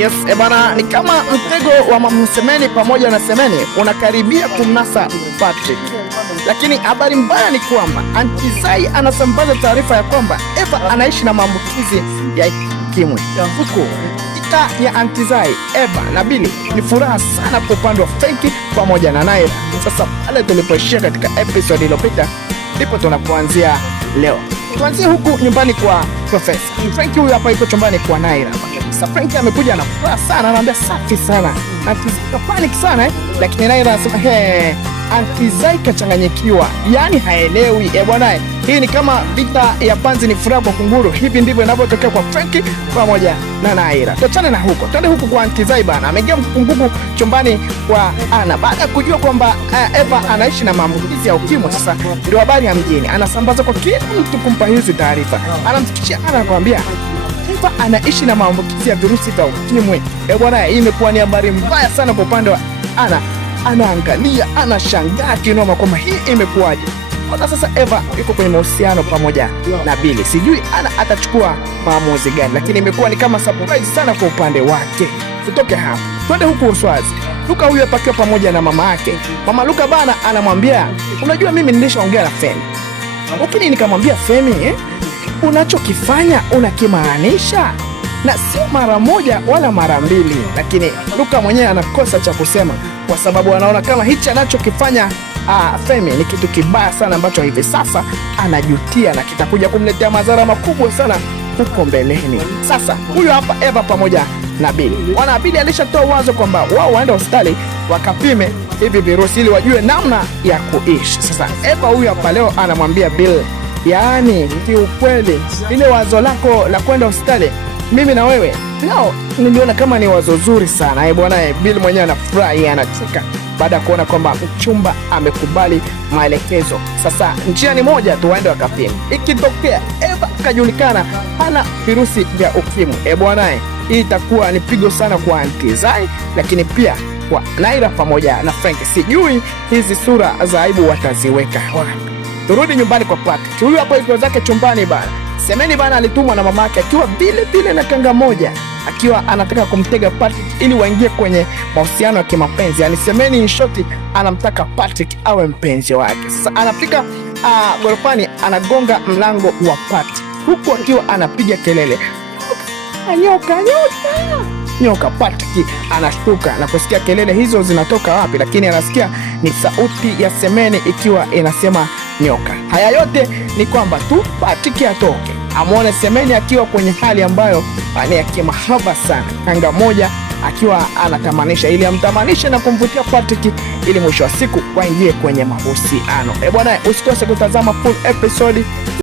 Yes, bana, ni kama mtego wa Mama Semeni pamoja na Semeni unakaribia kumnasa Patrick. Lakini habari mbaya ni kwamba Aunty Zai anasambaza taarifa ya kwamba Eva anaishi na maambukizi ya ukimwi. Huko ita ya Aunty Zai, Eva na Billy ni furaha sana kwa upande wa Frankie pamoja na Naira. Sasa pale tulipoishia katika episode iliyopita ndipo tunapoanzia leo. Tuanzie huku nyumbani kwa Profesa. Frankie huyu hapa yuko chumbani kwa Naira. Sasa Frankie amekuja na furaha sana, anaambia safi sana. Aunty Zai panic sana lakini Naira anasema Aunty Zai kachanganyikiwa, yani haelewi. Bwana, hii ni kama vita ya panzi ni furaha kwa kunguru. Hivi ndivyo inavyotokea kwa Frankie pamoja na Naira. Tuachane na huko, twende huku kwa Aunty Zai bana. Ameingia mkungugu chumbani kwa Ana baada ya kujua kwamba Eva anaishi na maambukizi ya ukimwi. Sasa ndio habari ya mjini anasambaza kwa kila mtu kumpa hizi taarifa. Anamfikishia Ana anakuambia Eva anaishi na maambukizi ya virusi vya ukimwi. Bwana, hii imekuwa ni habari mbaya sana kwa upande wa Ana. Anaangalia, anashangaa kinoma kwamba hii imekuwaje. Kwa sasa Eva yuko kwenye mahusiano pamoja na Billy. Sijui Ana atachukua maamuzi gani, lakini imekuwa ni kama surprise sana kwa upande wake. Tutoke hapa, twende huku Uswazi. Luka huyu apakiwa pamoja na mama yake. Mama Luka bana anamwambia, unajua mimi nilishaongea na Femi. Lakini nikamwambia Femi, unachokifanya unakimaanisha? Na sio mara moja wala mara mbili. Lakini Luka mwenyewe anakosa cha kusema kwa sababu anaona kama hichi anachokifanya Femi ni kitu kibaya sana ambacho hivi sasa anajutia na kitakuja kumletea madhara makubwa sana huko mbeleni. Sasa huyu hapa Eva pamoja na Billy. Billy alishatoa wazo kwamba wao waende hospitali wakapime hivi virusi ili wajue namna ya kuishi. Sasa Eva huyu hapa leo anamwambia Billy, yaani kiukweli ile wazo lako la kwenda hospitali mimi na wewe leo niliona kama ni wazo zuri sana. Bwana, Billy mwenyewe anafurahi, anacheka baada ya kuona kwamba mchumba amekubali maelekezo. Sasa njia ni moja tu, waende wakapime. Ikitokea Eva kajulikana hana virusi vya ukimwi, bwana, hii itakuwa ni pigo sana kwa Aunty Zai, lakini pia kwa Naira pamoja na Frank. Sijui hizi sura za aibu wataziweka wapi. Turudi nyumbani kwa Patrick. Huyu hapo yuko zake chumbani bana. Semeni bana alitumwa na mama yake akiwa vile na kanga moja, akiwa anataka kumtega Patrick ili waingie kwenye mahusiano ya kimapenzi. Yani Semeni in short anamtaka Patrick awe mpenzi wake. Sasa anafika gorofani, anagonga mlango wa Patrick huku akiwa anapiga kelele, nyoka. Patrick anashtuka na kusikia kelele hizo zinatoka wapi, lakini anasikia ni sauti ya Semeni ikiwa inasema nyoka. Haya yote ni kwamba tu Patrick atoke amwone Semeni akiwa kwenye hali ambayo ni ya kimahaba sana, kanga moja akiwa anatamanisha ili amtamanishe na kumvutia Patrick ili mwisho wa siku waingie kwenye mahusiano. Bwana, usikose kutazama full episode.